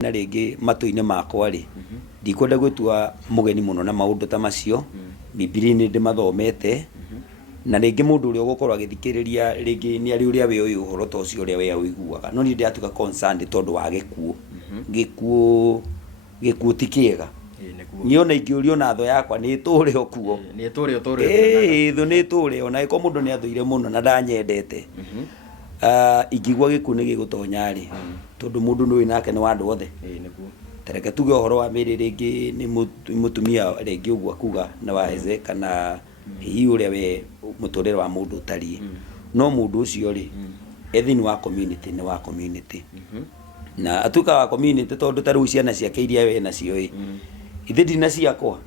na rĩngĩ matũ-inĩ makwa rĩ ndikwenda gũtua mũgeni mũno na maũndũ ta macio. Bibilia-inĩ ndĩmathomete na rĩngĩ mũndũ ũrĩa ũgũkorwo agĩthikĩrĩria rĩngĩ nĩ arĩ ũrĩa we ũyũ ũhoro ta ũcio ũrĩa we ũiguaga, no niĩ ndĩratuĩka concerned tondũ wa gĩkuũ. Gĩkuũ ti kĩega. Niĩ ona ingĩũrio na thũ yakwa nĩ tũũre o kuo. Thũ nĩ tũũre ona ĩko mũndũ nĩ athũire mũno na ndanyendete. Ingĩgua gĩkuũ nĩ gĩgũtonya rĩ tondũ mũndũ nĩ nake nĩ wa andũ othe. Tareke tuge ũhoro wa Mary rĩngĩ nĩ mũtumia rĩngĩ ũguo akuga na waheze kana hihi ũrĩa we mũtũrĩre wa mũndũ ũtariĩ. No mũndũ ũcio rĩ thĩinĩ wa community nĩ wa community. Na atuĩka wa community tondũ ta rĩu ciana ciake iria we nacio ĩ ithe ndina ciakwa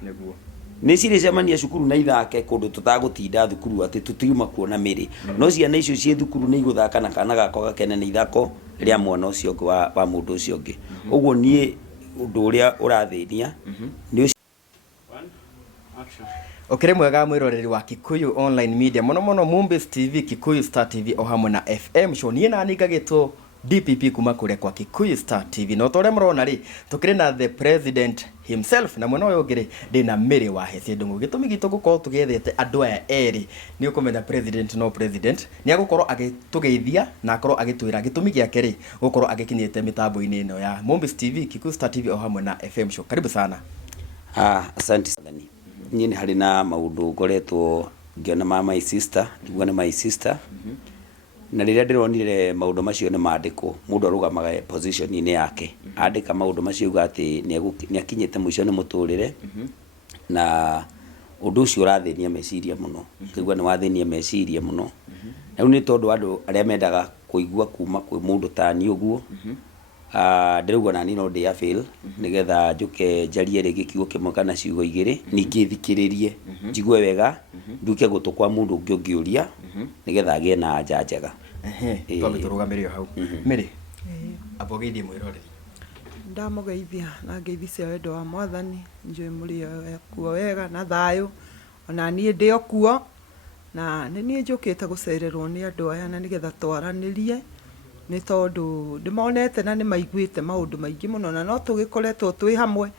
nĩ cirĩ cemania cukuru na ithake kũndũ tũtagũtinda thukuru atĩ tũtiuma kuona Mary. No ciana icio ciĩ thukuru nĩ igũthaka na kana gakwa gakene nĩ ithako rĩa mwana ũcio ũngĩ wa mũndũ ũcio ũngĩ. Ũguo niĩ ũndũ ũrĩa ũrathĩnia nĩ Okere mwega mwiroreri wa Kikuyu Online Media muno muno Moonbase TV, Kikuyu Star TV o hamwe na FM show. Niĩ na ningagĩtwo DPP kuma kure kwa Kikuyu Star TV. No tore murona ri tukire na the president himself na mwena ũyũ ũngĩ ndina Mary Wahese Ndung'u. Gĩtũmi gitũ gũkorwo tũgethete andũ aya erĩ nĩ ũkũmenya president no president nĩ agũkorwo agĩtũgeithia na akorwo agĩtwĩra gĩtũmi gĩake ri gũkorwo agĩkinyĩte mĩtambo-inĩ ĩno ya Moonbase TV, Kikuyu Star TV o hamwe na FM show. Karibu sana. Asante sana. Niĩ nĩ harĩ na maũndũ ngoretwo ngĩona ma my sister, niguo nĩ my sister. Na rĩrĩa ndĩronire maũndũ macio nĩ mandĩkwo mũndũ arũgamaga position-inĩ yake andĩka maũndũ macio uga atĩ nĩ akinyĩte mũico nĩ mũtũrĩre na ũndũ ũcio ũrathĩnia meciria mũno. Ngĩigua nĩ wathĩnia meciria mũno. Na rĩu nĩ tondũ andũ arĩa mendaga kũigua kuma kwĩ mũndũ ta niĩ ũguo ndĩraigua nani no ndĩ fail nĩgetha njuke njarie rĩngĩ kiugo kĩmwe kana ciugo igĩrĩ ningĩ thikĩrĩrie njigue wega nduke gũtũkwa mũndũ ũngĩ ũngĩũria nĩgetha agĩe na anja njega. Twambe tũrũgamĩrĩre hau. Mary abogeithie mwĩroreri. Ndamugeithia na ngeithi cia wendo wa Mwathani njũĩ mũrĩ kuo wega na thayũ ona niĩ ndĩ o kuo na nĩ niĩ njũkĩte gũcererwo nĩ andũ aya na nĩgetha twaranĩrie nĩ tondũ ndĩmonete na nĩ maiguĩte maũndũ maingĩ mũno na no tũgĩkoretwo twĩ hamwe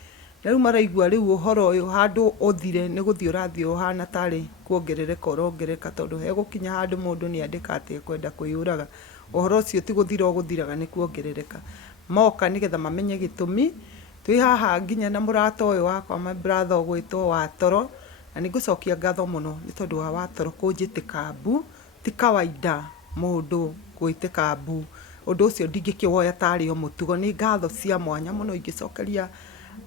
na rĩu maraigua rĩu ũhoro ũyũ handũ ũthire nĩ gũthiĩ ũrathiĩ ũhana tarĩ kuongerereka ũrongereka tondũ hegũkinya handũ mũndũ nĩ andĩka atĩ ekwenda kwĩyũraga. Ũhoro ũcio ti gũthira ũgũthiraga nĩ kuongerereka. Moka nĩgetha mamenye gĩtũmi twĩ haha nginya na mũrata ũyũ wakwa my brother ũgwĩtwo Watoro na nĩ ngũcokia ngatho mũno nĩ tondũ wa Watoro kũnjĩtĩka mbu ti kawaida mũndũ gwĩtĩka mbu. Ũndũ ũcio ndingĩkĩwoya tarĩ o mũtugo nĩ ngatho cia mwanya mũno ingĩcokeria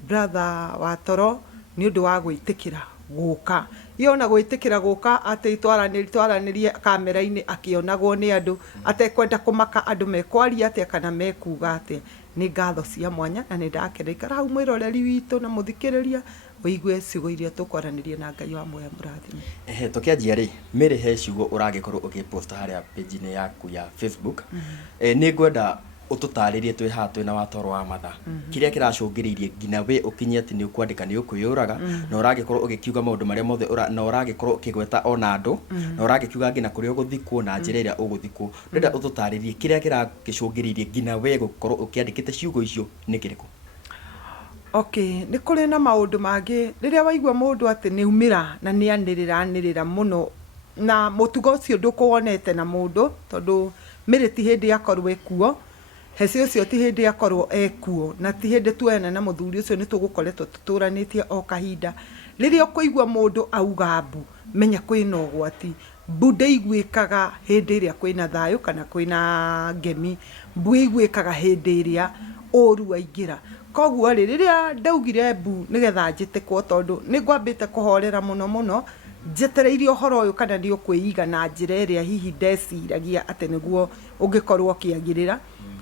brother Watoro nĩ ũndũ wa gwĩtĩkĩra gũka. Yona gwĩtĩkĩra gũka atĩ twaranĩrie kamera-inĩ akĩonagwo nĩ andũ atekwenda kũmaka andũ mekwaria atĩa kana mekuga atĩa. Nĩ ngatho cia mwanya na nĩ ndakena ikara hau mwĩroreri witũ na mũthikĩrĩria ũigue ciugo iria tũkwaranĩria na Ngai wa muoyo mũrathime. Tũkĩanjia rĩ Mary he ciugo ũragĩkorwo ũgĩpost harĩa page-inĩ yaku ya Facebook. Nĩ ngwenda ũtũtarĩrie twĩ haha twĩ na Watoro wa matha kĩrĩa kĩracũngĩrĩirie nginya we ũkinye atĩ nĩ ũkwandĩka nĩ ũkwĩyũraga na ũragĩkorwo ũgĩkiuga maũndũ marĩa mothe na ũragĩkorwo ũkĩgweta ona andũ na ũragĩkiuga nginya kũrĩa ũgũthikwo na njĩra ĩrĩa ũgũthikwo. Ndĩrenda ũtũtarĩrie kĩrĩa kĩragĩcũngĩrĩirie nginya we gũkorwo ũkĩandĩkĩte ciugo icio nĩ kĩrĩkũ? Okay, nĩ kũrĩ na maũndũ mangĩ rĩrĩa waigua mũndũ atĩ nĩ umĩra na nĩ anĩrĩra mũno na mũtugo ũcio ndũkũwonete na mũndũ tondũ Mary ti hĩndĩ akorwo ekuo heci ũcio ti hĩndĩ akorwo ekuo na ti hĩndĩ tuoyana na mũthuri ũcio nĩ tũgũkoretwo tũtũranĩtie o kahinda. Rĩrĩa ũkũigua mũndũ auga mbu menya kwĩna ũgwati. Mbu ndĩiguĩkaga hĩndĩ ĩrĩa kwĩna thayũ kana kwĩna ngemi. Mbu ĩiguĩkaga hĩndĩ ĩrĩa ũru waingĩra. Koguo rĩrĩa ndaugire mbu nĩgetha njĩtĩkwo tondũ nĩ ngwambĩte kũhorera mũno njetereire ũhoro ũyũ kana nĩ ũkwĩiga na njĩra ĩrĩa hihi ndeciragia atĩ nĩguo ũngĩkorwo ũkĩagĩrĩra.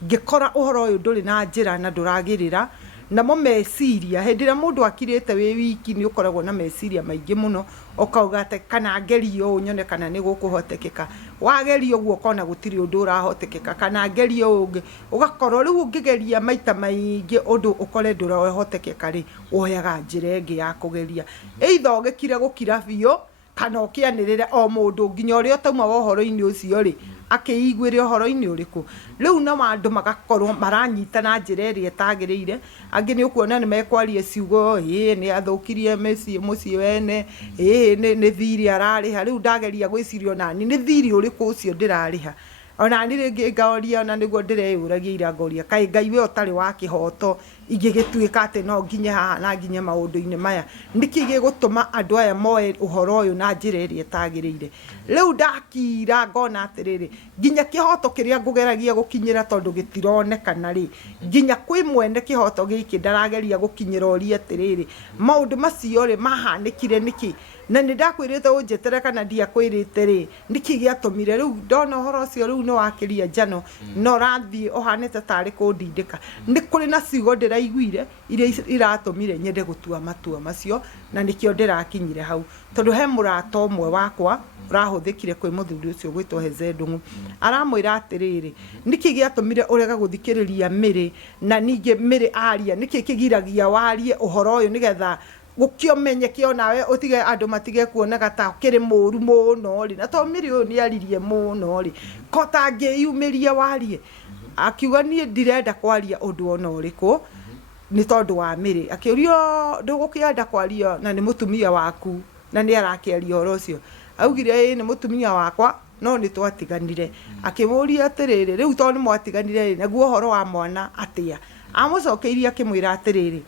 Ngĩkora ũhoro ũyũ ndũrĩ na njĩra na ndũragĩrĩra namo meciria hĩndĩ ĩrĩa mũndũ akirĩte wĩ wiki nĩ ũkoragwo na meciria maingĩ mũno ũkauga atĩ kana ngerio ũũ nyone kana nĩ gũkũhotekeka. Wageria ũguo ũkona gũtirĩ ũndũ ũrahotekeka kana ngeria ũngĩ ũgakorwo rĩu ũngĩgeria maita maingĩ ũndũ ũkore ndũrahotekeka rĩ woyaga njĩra ĩngĩ ya kũgeria. Either ũgĩkire gũkira biũ kana ũkĩanĩrĩre o mũndũ nginya ũrĩa ũtauma wa ũhoro-inĩ ũcio rĩ akeiguire horo-ini uriku riu na andu magakorwo maranyita na njira ĩrĩa ĩtagĩrĩire angĩ nĩ ũkuona nĩ mekwaria ciugo nĩ athukirie muciĩ wene nĩ thiri ararĩha riu ndageria gwĩciria nani nĩ thiri ũrĩkũ ũcio ndĩrarĩha ona ni rĩngĩ ngaoria ona nĩguo ndĩreyũragia ira ngoria kaĩ Ngai we ũtarĩ wa kĩhoto ingĩgĩtuĩka atĩ no nginye haha na nginye maũndũ-inĩ maya nĩkĩ gĩgũtũma andũ aya moe ũhoro ũyũ na njĩra ĩrĩa ĩtagĩrĩire rĩu ndakira ngona atĩrĩrĩ nginya kĩhoto kĩrĩa ngũgeragia gũkinyĩra tondũ gĩtironekana rĩ nginya kwĩ mwene kĩhoto gĩkĩ ndarageria gũkinyĩra ũria atĩrĩrĩ maũndũ macio rĩ mahanĩkire nĩkĩ na nĩ ndakwĩrĩte ũnjetere kana ndiakwĩrĩte rĩ nĩkĩ gĩatũmire rĩu ndona ũhoro ũcio rĩu nĩ wakĩria njano no rathiĩ ũhanĩte tarĩ kũndindĩka nĩ kũrĩ na ciugo ndĩraiguire iria iratũmire nyende gũtua matua macio na nĩkĩo ndĩrakinyire hau tondũ he mũrata ũmwe wakwa ũrahũthĩkire kwĩ mũthuri ũcio gwĩtwo Heze Ndung'u aramwĩra atĩrĩrĩ nĩkĩ gĩatũmire ũrega gũthikĩrĩria Mĩrĩ na ningĩ Mĩrĩ aria nĩkĩ kĩgiragia warie ũhoro ũyũ nĩgetha gũkĩomenyeke onawe ũtige andũ matige kuonaga ta kĩrĩ mũru mũno rĩ na to Mĩrĩ ũyũ nĩ aririe mũno rĩ kota ngĩyumĩria warie akiuga niĩ ndirenda kwaria ũndũ ona ũrĩkũ nĩ tondũ wa Mĩrĩ akĩũrio ndũgũkĩenda kwaria na nĩ mũtumia waku na nĩ arakĩaria ũhoro ũcio augire nĩ mũtumia wakwa no nĩ twatiganire akĩmũria atĩrĩrĩ rĩu tondũ nĩ mwatiganire naguo ũhoro wa mwana atĩa amũcokeirie akĩmwĩra atĩrĩrĩ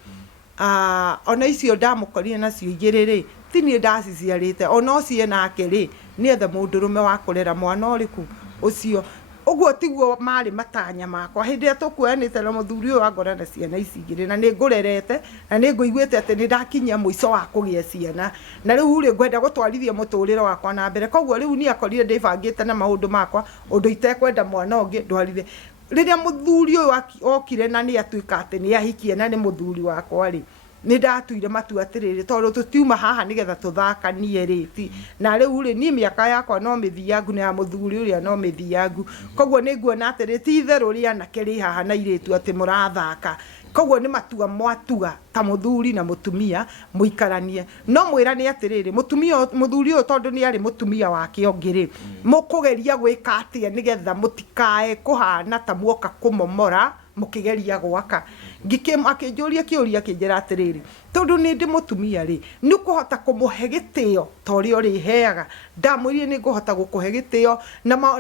ona icio ndamũkorire nacio igĩrĩ rĩ ti niĩ ndaciciarĩte ona ũcie nake rĩ nĩetha mũndũrũme wa kũrera mwana ũrĩkũ ũcio ũguo tiguo marĩ matanya makwa hĩndĩ ĩrĩa tũkuoyanĩte na mũthuri ũyũ angorana ciana ici igĩrĩ na nĩ ngũrerete na nĩ ngũiguĩte atĩ nĩ ndakinyia mũico wa kũgĩa ciana na rĩu rĩ ngwenda gũtwarithia mũtũrĩre wakwa na mbere koguo rĩu niĩ akorire ndĩbangĩte na maũndũ makwa ũndũ itekwenda mwana ũngĩ ndwarithie rĩrĩa mũthuri ũyũ okire na nĩ atuĩka atĩ nĩ ahikie na nĩ mũthuri wakwa rĩ nĩ ndatuire matua atĩrĩrĩ tondũ tũtiuma haha nĩgetha tũthakanie rĩti na rĩu rĩ niĩ mĩaka yakwa no mĩthiangu na ya mũthuri ũrĩa no mĩthiangu koguo nĩ nguona atĩrĩ ti itherũ rĩa anake rĩ haha na irĩtu atĩ mũrathaka koguo nĩ matua mwatua ta mũthuri na mũtumia mũikaranie no mwĩrane atĩrĩrĩ mũthuri ũyũ tondũ nĩ arĩ mũtumia wake ũngĩ rĩ mũkũgeria gwĩka atĩa nĩgetha mũtikae kũhana ta muoka kũmomora mũkĩgeria gwaka akĩnjũria kĩũria akĩnjĩra atĩrĩrĩ tondũ nĩ ndĩ mũtumia rĩ nĩ ũkũhota kũmũhe gĩtĩo ta ũrĩa ũrĩheaga ndamwĩrire nĩ ngũhota gũkũhe gĩtĩo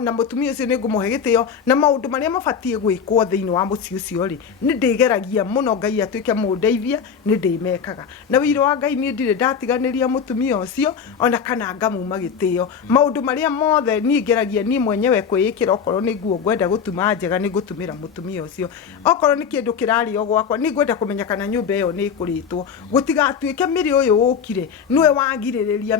na mũtumia ũcio nĩ ngũmũhe gĩtĩo na maũndũ marĩa mabatiĩ gwĩkwo thĩinĩ wa mũciĩ ũcio rĩ nĩ ndĩgeragia mũno Ngai atuĩke mũndeithia nĩ ndĩmekaga na wĩira wa Ngai niĩ ndirĩ ndatiganĩria mũtumia ũcio ona kana ngamuma gĩtĩo maũndũ marĩa mothe niĩ ngeragia niĩ mwenyewe kwĩĩkĩra okorwo nĩ nguo ngwenda gũtuma njega nĩ ngũtumĩra mũtumia ũcio okorwo nĩ kĩndũ kĩrarĩo gwakwa nĩ ngwenda kũmenya kana nyũmba ĩyo nĩ ĩkũrĩtwo gũtigatuĩke Mĩrĩ ũyũ ũkire nĩwe wagirĩrĩria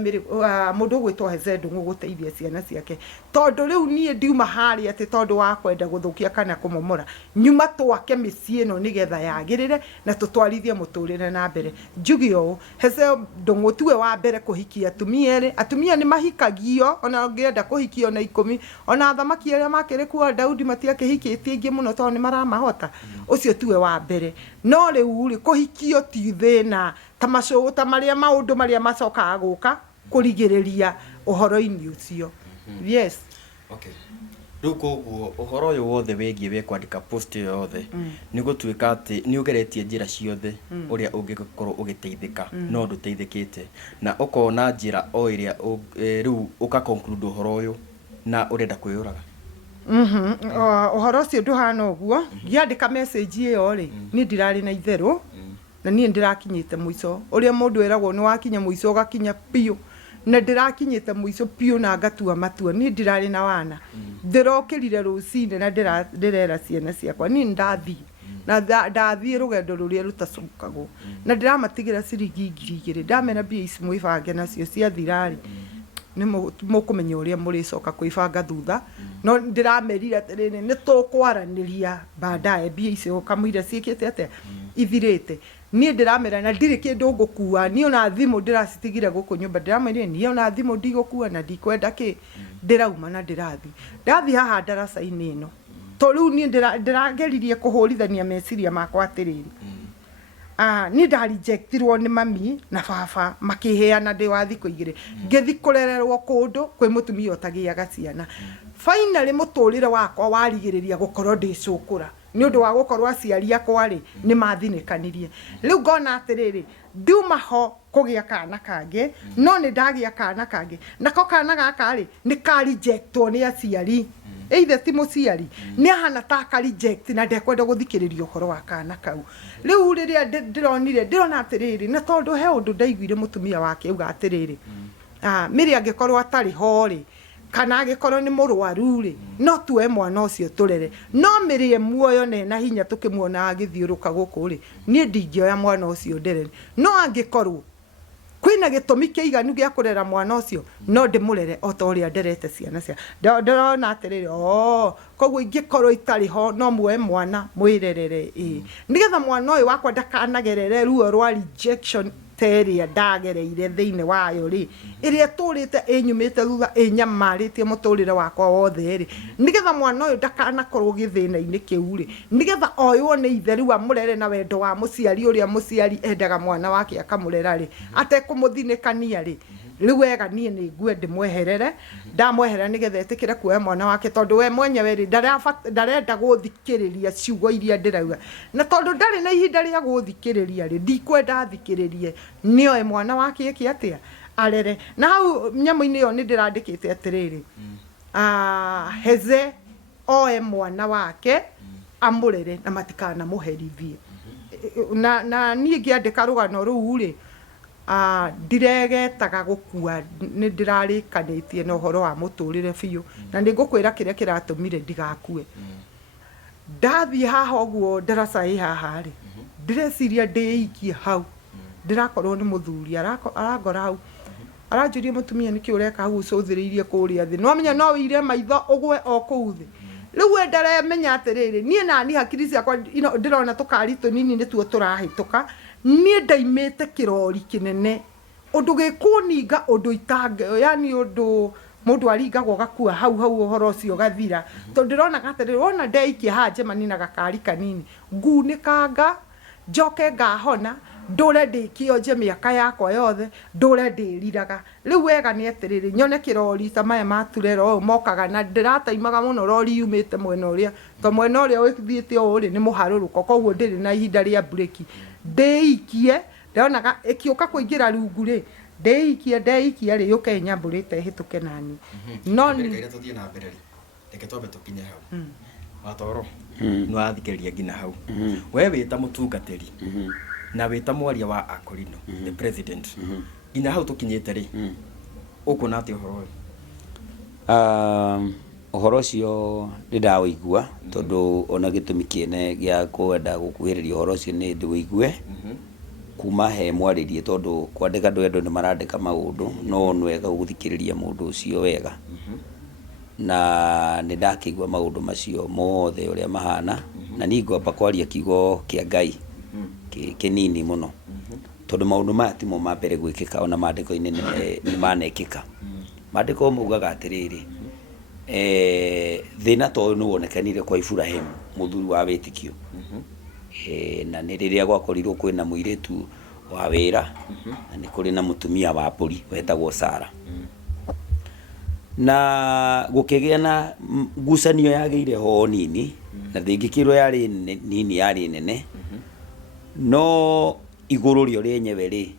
mũndũ ũgwĩtwo Heze Ndung'u gũteithia ciana ciake tondũ rĩu niĩ ndiuma harĩa atĩ tondũ wa kwenda gũthũkia kana kũmomora nyuma twake mĩciĩ ĩno nĩgetha yagĩrĩre na tũtwarithie mũtũrĩre na mbere njuge ũũ Heze Ndung'u tiwe wa mbere kũhikia atumia erĩ atumia nĩ mahikagio ona ũngĩenda kũhikio na 10 ona thamaki arĩa makĩrĩ kuo Daudi matiakĩhikĩtie ingĩ mũno tondũ nĩ maramahota ũcio tiwe wa mbere no rĩu rĩ kũhikio ti thĩna ta macũgũ ta marĩa maũndũ marĩa macokaga gũka kũrigĩrĩria ũhoro-inĩ ũcio yes okay rĩu koguo ũhoro ũyũ wothe wĩgiĩ we kwandĩka post yothe nĩ gũtuĩka atĩ nĩ ũgeretie njĩra ciothe ũrĩa ũngĩkorwo ũgĩteithĩka no ndũteithĩkĩte na ũkona njĩra o ĩrĩa rĩu ũka-conclude ũhoro ũyũ na ũrenda kwĩyũraga ũhoro ũcio ndũhana ũguo ngĩandĩka message ĩyo rĩ niĩ ndirarĩ na itherũ na niĩ ndĩrakinyĩte mũico ũrĩa mũndũ eragwo nĩ wakinya mũico ũgakinya piũ na ndĩrakinyĩte mũico piũ na ngatua matua niĩ ndirarĩ na wana ndĩrokĩrire rũcinĩ na ndĩrera ciana ciakwa niĩ ndathiĩ na ndathiĩ rũgendo rũrĩa rũtacũkagwo na ndĩramatigĩra ciringi 2,000 ndamena mbia ici mwĩbange nacio ciathira rĩ nĩ mũkũmenya ũrĩa mũrĩcoka kwĩbanga thutha no ndĩramerire atĩrĩrĩ nĩ tũkwaranĩria baadaye mbia icio kamũira ciĩkĩte atĩa ithirĩte niĩ ndĩramera na ndirĩ kĩndũ ngũkua niĩ ona thimũ ndĩracitigire gũkũ nyũmba ndĩramerire niĩ ona thimũ ndigũkua na ndikwenda kĩ ndĩrauma na ndathiĩ haha ndaraca-inĩ ĩno to rĩu niĩ ndĩrageririe kũhũrithania meciria makwa atĩrĩrĩ niĩ ndarejectirwo nĩ mami na baba makĩheana ndĩ wa thikũ 2 ngĩthi kũrererwo kũndũ kwĩ mũtumia ũtagĩaga ciana finally muturire wakwa warigiriria gukorwo ndicukura ni undu wa gukorwo aciari akwa ri ni mathinikanirie riu ngona atiriri ndiuma ho kugia kana kange no ni ndagia kana kange nako kana gaka ri ni ka rejectwo ni aciari either ti muciari ni ahana ta ka reject na ndekwenda guthikiriria uhoro wa kana kau riu riria ndirona atiriri na tondu he undu ndaiguire mutumia wake uga atiriri miri angikorwo atari ho ri kana agikorwo ni murwaru ri no tuwe mwana ucio turere no miri muoyo ne na hinya tukimuona agithiuruka guku ri ni ndingioya mwana ucio nderere no angikorwo kwina gitumi kiiganu gia kurera mwana ucio no ndimurere o ta uria nderete ciana cia ndona atiriri koguo ingikorwo itari ho no muwe mwana mwirerere nigetha mwana uyu wakwa ndakanagerere ruo rwa rejection teria ndagereire thiine wayo ri iria turite inyumite thutha inyamaritie muturire wakwa wothe ri nigetha mwana uyu ndakanakorwo githina-ini kiu ri nigetha oywo ni itheru wa murere na wendo wa muciari uria muciari endaga mwana wake akamurera ri atekumuthinikania ri riu wega nie ni ngue ndimweherere ndamweherera nigetha etikire kuoya mwana wake tondu we mwenyewe ri ndarenda guthikiriria ciugo iria ndirauga na tondu ndari na ihinda ria guthikiriria ri ndikwenda thikiririe nioe mwana wake iki atia arere na hau nyamu-ini yo ni ndirandikite atiriri heze oe mwana wake amurere na matikana muherithie na nie ngiandika rugano ruu ri ndiregetaga gukua ni ndirarikanitie na uhoro wa muturire biu na ni ngukwira kiria kiratumire ndigakue ndathie haha uguo ndaraca i haha ri ndireciria ndiikie hau ndirakorwo ni muthuri arangora hau aranjuria mutumia niki ureka hau ucuthiriirie kuria thi no menya no wire maitho ugwe o kuu thi riu endere menya atiriri nie nani hakiri ciakwa ndirona tukari tunini ni tuo turahituka nie ndaimite kirori kinene undu gikuninga undu itange yani undu mundu aringagwo gakua hau uhoro ucio gathira tondu ndirona gatiriri wona ndeikie haje manina gakari kanini ngunikanga njoke ngahona ndure ndikionje miaka yakwa yothe ndure ndiriraga riu wega ni atiriri nyone kirori ta maya maturero mokaga na ndirataimaga muno rori yumite mwena uria to mwena uria withiite o uri ni muharuruko koguo ndiri na ihinda ria break ndeikie ndonaga ikiuka kuingira rungu ri ndeikie ri yuke nyamburite hituke nani no ni reke tuthie na mbere ri reke twambe tukinye hau watoro no athikiriria ngina hau we wita mutungatiri na wita mwaria wa Akorino the president ina hau tukinyete ri ukuna ati uhoro cio ndiraũigua tondu ona gitumi kiene gia kwenda gukuhiriria uhoro cio ni ndiũigue kuma he mwaririe tondu kwandika ndwendo ni marandika maundu no nwega guthikiriria mundu ucio wega na nindakigwa maundu macio mothe uria mahana na ni ngomba kwaria kiugo kia Ngai kinini muno tondu maundu maya timo ma mbere gwikika ona mandiko-ini ni manekika mandiko mugaga atiriri thina to no wonekanire kwa Ibrahim muthuri wa witikio na ni riria gwakorirwo kwina muiritu wa wira na ni kuri na mutumia wa puri wetagwo Sara na gukigia na ngucanio yageire ho nini na thingikiro yari nini yari nene no iguru rio ryenyewe ri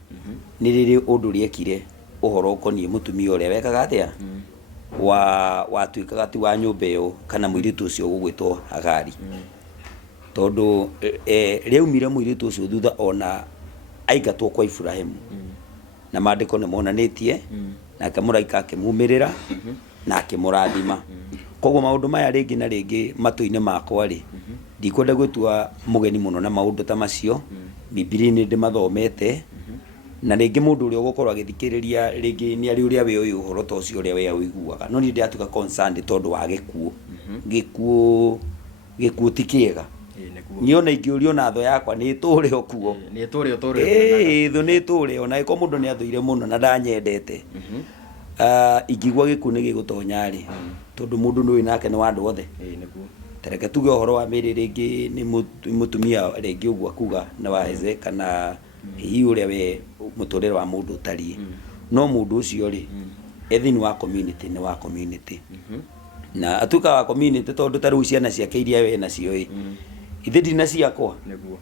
ni riri undu riekire uhoro ukoni mutumia uria wekaga atia watuikaga ti wa nyumba iyo kana muiritu ucio gugwitwo Agari tondu riaumire muiritu ucio thutha ona aigatwo kwa Ibrahim na mandiko ni monanitie na akamuraika akimumirira na akimurathima koguo maundu maya ringi na ringi matu-ini makwa ri ndikwenda gwitua mugeni muno na maundu ta macio Biblia-ini ndimathomete na ringi mundu uria ugukorwo agithikiriria ringi ni ari uria we uyu uhoro to cio uria we uiguaga no ni ndiatuka concerned tondu wa gikuo tikiega niona ingiurio na tho yakwa ni iture okuo ni iture tho ni iture ona iko mundu ni athuire muno na ndanyendete ingigwa gikuo ni gigutonya ri tondu mundu nui nake ni wandu othe niguo tereke tuge uhoro wa miri ringi ni mutumia ringi ugwa kuga na waheze kana hihi uria we muturire wa mundu utari no mundu ucio ri ethini wa community ni wa community na atuka wa community tondu taru ciana ciake iria we nacio ithe ndina ciakwa niguo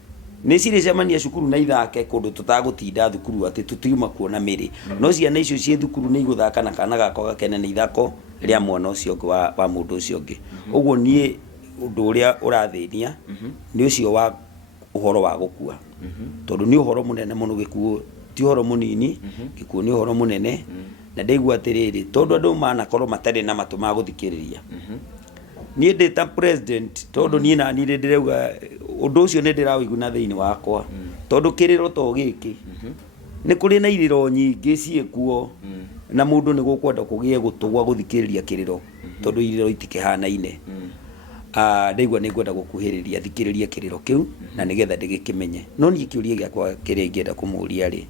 nä cirä cemania cukuru na ithake kå ndå tå tagå tinda thukuru atä tå tiuma kuona mä rä no ciana icio ciä thukuru nä igå thaka na kana gakwa gakene nä ithako rä a mwana å cio å ngä wa må ndå å cio å ngä å guo niä å ndå å rä a å rathä nia nä å cio wa å horo wa gå kua tondå nä å horo må nene må no gä kuo ti å horo må nini gä kuo nä å horo må nene na ndaigua atä rä rä tondå andå manakorwo matarä na matå ma gå thikä rä ria niä ndä ta president tondå niä nani ndä ndä rauga å ndå å cio nä ndä rawäigua na thä inä wakwa tondå kä rä ro to gä kä nä kå rä na irä ro nyingä ciä kuo na må ndå nä gå kwenda kå gä e gå tå gwa gå thikä rä ria kä rä ro tondå irä ro itikä hanaine ndaigua nä ngwenda gå kuhä rä ria thikä rä ria kä rä ro kä u na nä getha ndä gä kä menye no niä kä å ria gä akwa kä rä a ingä enda kå må ria rä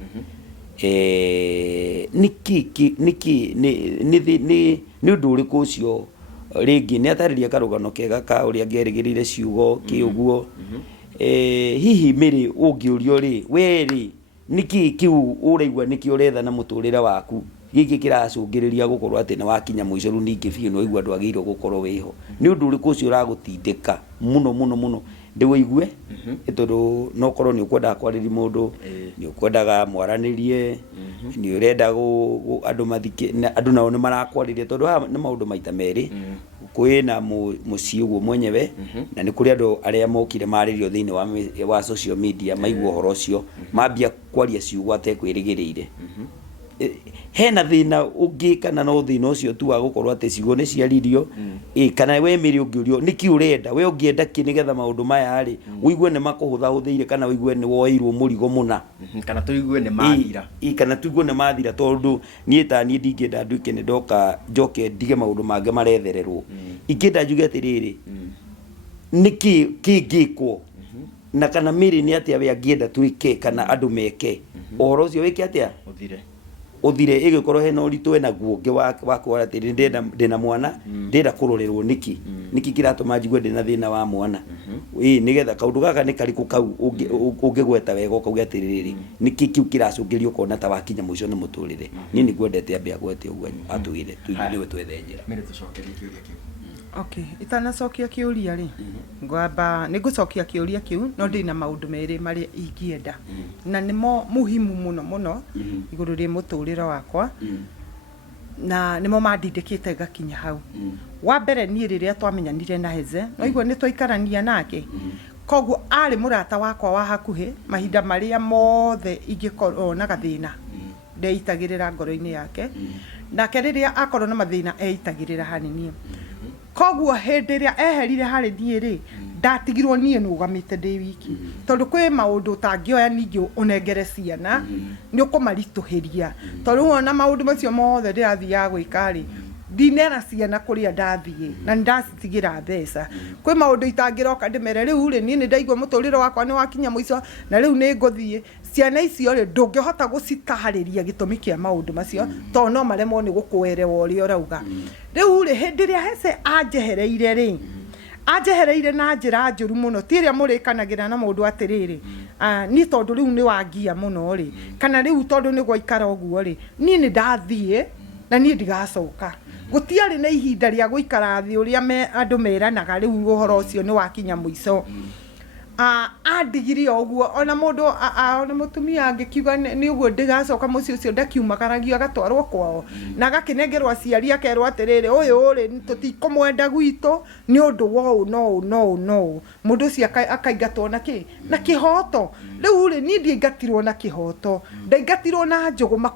nä å ndå å rä kå å cio rĩngĩ nĩ atarĩria karũgano kega ka ũrĩa angĩerĩgĩrĩire ciugo kĩũguo hihi mĩrĩ ũngĩũrio rĩ we rĩ nĩkĩ kĩu ũraigua nĩkĩ ũretha na mũtũrĩre waku gĩkĩ kĩracũngĩrĩria gũkorwo atĩ nĩ wakinya mũico rĩu ningĩ biũ nĩ waigua ndwagĩrĩirwo gũkorwo wĩho nĩ ũndũ ũrĩkũ ũcio ũragũtindĩka mũno ndĩwĩigue tondũ no korwo nĩ ũkwendaga kwarĩria mũndũ nĩ ũkwendaga mwaranĩrie nĩ ũrenda andũ mathike andũ nao nĩ marakwarĩria tondũ haha nĩ maũndũ maita merĩ kwĩna mũciĩ ũguo mwenyewe na nĩ kũrĩ andũ arĩa mokire marĩrio thĩinĩ wa social media maigua ũhoro ũcio mambia kwaria ciugo atekwĩrĩgĩrĩire hena thina ũngĩ kana no thina ũcio tu wa gũkorwo atĩ ciugo nĩ ciaririo kana we mĩrĩ ũngĩũrio nĩkĩ ũrenda we ũngĩenda kĩ nĩgetha maũndũ maya rĩ ũigue nĩ makũhũthahũthĩire kana ũigue nĩ woeirwo mũrigo mũna kana tũigue nĩ mathira kana tũigue nĩ mathira tondũ niĩ ta niĩ ndingĩenda nduĩke nĩ ndoka njoke ndige maũndũ mangĩ marethererwo ingĩenda njuge atĩrĩrĩ nĩkĩ kĩngĩkwo na kana mĩrĩ nĩ atĩa we angĩenda twĩke kana andũ meke ũhoro ũcio wĩke atĩa uthire igĩkorwo hena ũritũ wena guo ngĩ wa kwara atĩ ndĩna mwana ndĩrenda kũrorerwo nĩkĩ kĩratũma njigue ndĩna thĩna wa mwana nĩgetha kaũndũ gaka nĩ karĩkũ kau ũngĩgweta wega ũkauga atĩrĩrĩ nĩkĩ kĩu kĩracũngĩria ũkona ta wakinya mũico nĩ mũtũrĩre niĩ nĩngwendete ambe agwete ũguo atwĩre nĩwe twethe njĩra Okay, itanacokia kĩũria rĩ ngwamba nĩ ngũcokia kĩũria kĩu no ndĩ na maũndũ merĩ marĩa ingĩenda na nĩmo muhimu mũno igũrũ rĩ mũtũrĩre wakwa na nĩmo mandindĩkĩte ngakinya hau wa mbere niĩ rĩrĩa twamenyanire na Heze no igua nĩ twaikarania nake koguo arĩ mũrata wakwa wa hakuhĩ mahinda marĩa mothe ingĩkorwo na gathĩna ndeitagĩrĩra ngoro-inĩ yake nake rĩrĩa akorwo na mathĩna eitagĩrĩra hanini koguo hĩndĩ ĩrĩa eherire harĩ niĩ rĩ ndatigirwo niĩ nũgamĩte ndĩ wiki tondũ kwĩ maũndũ ũtangĩoya ningĩ ũnengere ciana nĩ ũkũmaritũhĩria tondũ wona maũndũ macio mothe ndĩrathiaga gwĩka rĩ ndinera ciana kũrĩa ndathiĩ na ndacitigĩra mbeca kwĩ maũndũ itangĩroka ndĩmere rĩu rĩ niĩ nĩ ndaigua mũtũrĩre wakwa nĩ wakinya mũico na rĩu nĩ ngũthiĩ ciana icio rĩ ndũngĩhota gũcitaharĩria gĩtũmi kĩa maũndũ macio tondũ no maremwo nĩ gũkũerewa ũrĩa ũrauga rĩu rĩ hĩndĩ ĩrĩa Heze anjehereire rĩ anjehereire na njĩra njũru mũno ti ĩrĩa mũrĩkanagĩra na mũndũ atĩrĩrĩ niĩ tondũ rĩu nĩ wangia mũno rĩ kana rĩu tondũ nĩ gwaikara ũguo rĩ niĩ nĩ ndathiĩ na niĩ ndigacoka gũtiarĩ na ihinda rĩa gũikara thĩ ũrĩa andũ meranaga rĩu ũhoro ũcio nĩ wakinya mũico andigirie ũguo ona mũndũ ona mũtumia angĩkiuga nĩ ũguo ndigacoka mũciĩ ũcio ndakiumagaragio agatwarwo kwao na agakĩnengerwo aciari akerwo atĩrĩrĩ ũyũ rĩ tũtikũmwenda gwitũ nĩ ũndũ wa ũũ no mũndũ ũcio akaingatwo na kĩhoto rĩu rĩ niĩ ndiaingatirwo na kĩhoto ndaingatirwo na njũgũma